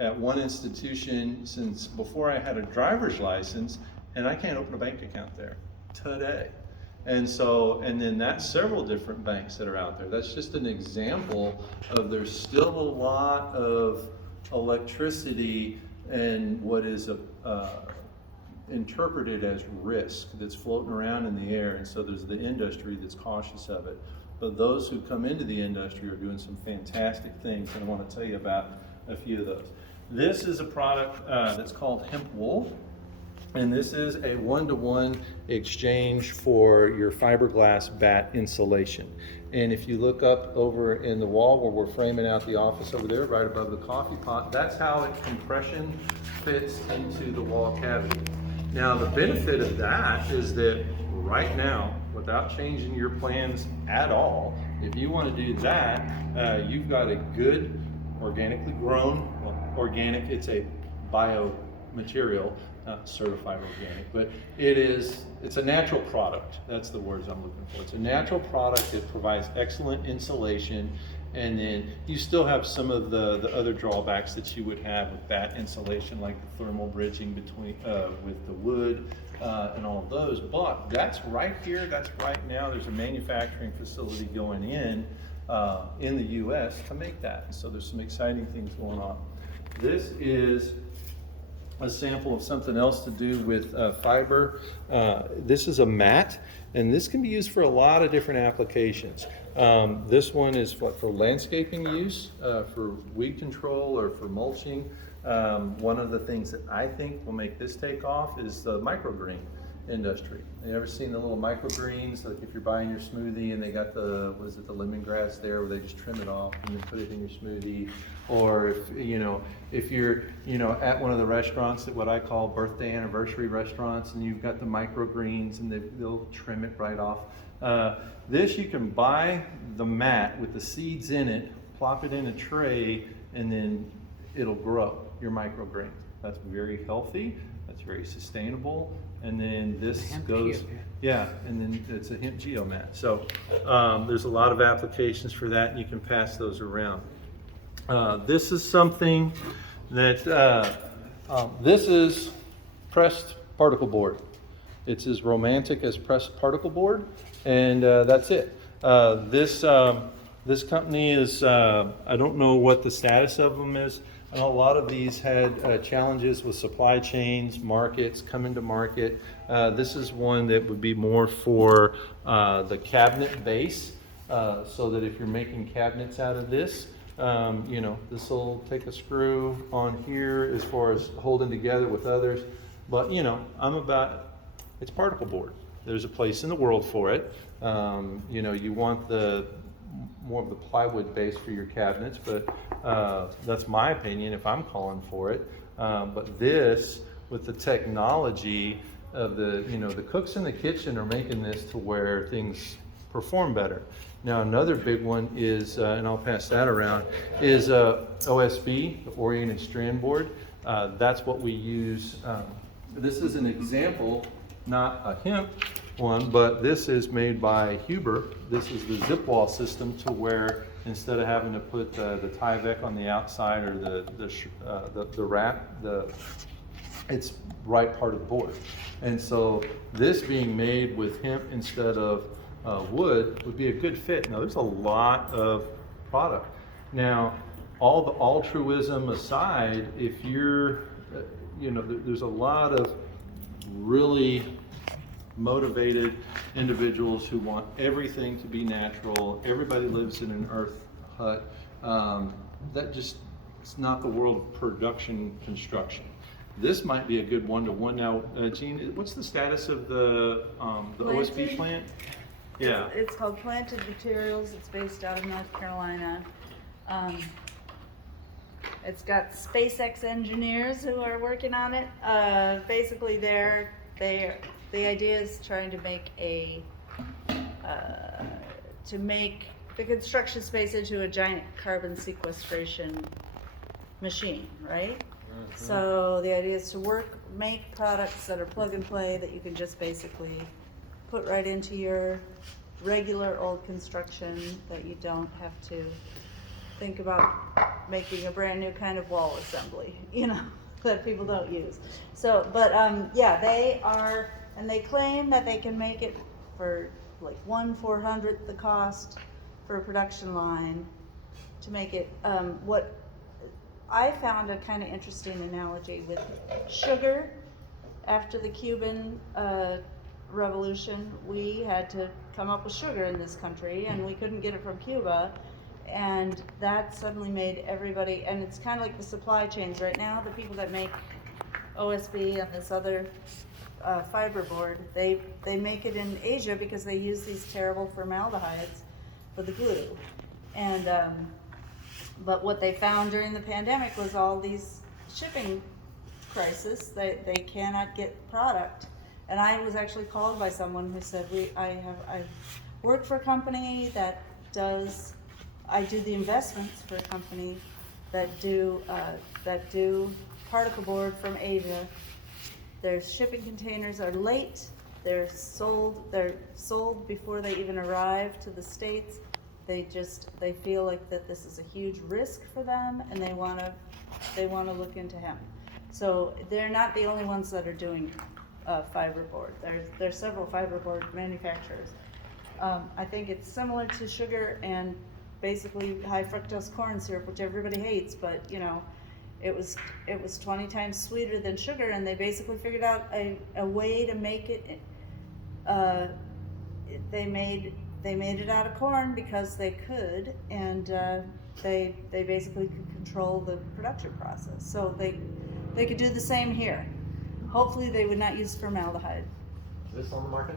at one institution since before I had a driver's license, and I can't open a bank account there today. And so, and then that's several different banks that are out there. That's just an example of there's still a lot of electricity and what is interpreted as risk that's floating around in the air. And so there's the industry that's cautious of it. But those who come into the industry are doing some fantastic things, and I want to tell you about a few of those. This is a product that's called Hemp Wool. And this is a one-to-one exchange for your fiberglass bat insulation. And if you look up over in the wall where we're framing out the office over there, right above the coffee pot, that's how it compression fits into the wall cavity. Now, the benefit of that is that right now, without changing your plans at all, if you want to do that, you've got a good organically grown, well, organic, it's a biomaterial, not certified organic, but it's a natural product. That's the words I'm looking for. It's a natural product that provides excellent insulation, and then you still have some of the other drawbacks that you would have with bat insulation, like the thermal bridging between with the wood and all of those. But that's right here, that's right now. There's a manufacturing facility going in the U.S. to make that. So there's some exciting things going on. This is a sample of something else to do with fiber. This is a mat, and this can be used for a lot of different applications. This one is for landscaping use, for weed control, or for mulching. One of the things that I think will make this take off is the microgreen industry. You ever seen the little microgreens, like if you're buying your smoothie and they got the, what is it, the lemongrass there, where they just trim it off and then put it in your smoothie? Or if you're at one of the restaurants, that what I call birthday anniversary restaurants, and you've got the microgreens and they'll trim it right off. This, you can buy the mat with the seeds in it, plop it in a tray, and then it'll grow your microgreen. That's very healthy, that's very sustainable. And then this goes, yeah, and then it's a hemp geomat. So there's a lot of applications for that, and you can pass those around. This is something that, this is pressed particle board. It's as romantic as pressed particle board, and that's it. This company is, I don't know what the status of them is. I know a lot of these had challenges with supply chains, markets, coming to market. This is one that would be more for the cabinet base, so that if you're making cabinets out of this, this will take a screw on here as far as holding together with others. But it's particle board. There's a place in the world for it. You want more of the plywood base for your cabinets, but that's my opinion if I'm calling for it. But this, with the technology of the cooks in the kitchen are making this to where things perform better. Now, another big one is, and I'll pass that around, is OSB, the oriented strand board. That's what we use. This is an example, not a hemp one, but this is made by Huber. This is the zip wall system, to where instead of having to put the Tyvek on the outside, or the wrap, it's right part of the board. And so this being made with hemp instead of wood would be a good fit. Now, there's a lot of product. Now, all the altruism aside, if you're, there's a lot of really motivated individuals who want everything to be natural. Everybody lives in an earth hut. It's not the world of production construction. This might be a good one-to-one. Now, Jean, what's the status of the OSB plant? Yeah. It's called Planted Materials. It's based out of North Carolina. It's got SpaceX engineers who are working on it. Basically, the idea is trying to make the construction space into a giant carbon sequestration machine, right? Mm-hmm. So the idea is to make products that are plug and play, that you can just basically put right into your regular old construction, that you don't have to think about making a brand new kind of wall assembly, you know, that people don't use. So, but yeah, they are, and they claim that they can make it for like 1/400th the cost for a production line to make it. What I found a kind of interesting analogy with sugar. After the Cuban Revolution, we had to come up with sugar in this country, and we couldn't get it from Cuba, and that suddenly made everybody, and it's kind of like the supply chains right now, the people that make OSB and this other fiberboard, they make it in Asia because they use these terrible formaldehydes for the glue. And but what they found during the pandemic was all these shipping crisis. They cannot get product. And I was actually called by someone who said, I work for a company that I do the investments for a company that do particle board from Asia. Their shipping containers are late. They're sold before they even arrive to the States. They feel like that this is a huge risk for them, and they want to look into hemp. So they're not the only ones that are doing fiberboard. There's several fiberboard manufacturers. I think it's similar to sugar and basically high fructose corn syrup, which everybody hates, but you know, it was 20 times sweeter than sugar, and they basically figured out a way to make it. They made it out of corn because they could, and they basically could control the production process. So they could do the same here. Hopefully they would not use formaldehyde. Is this on the market?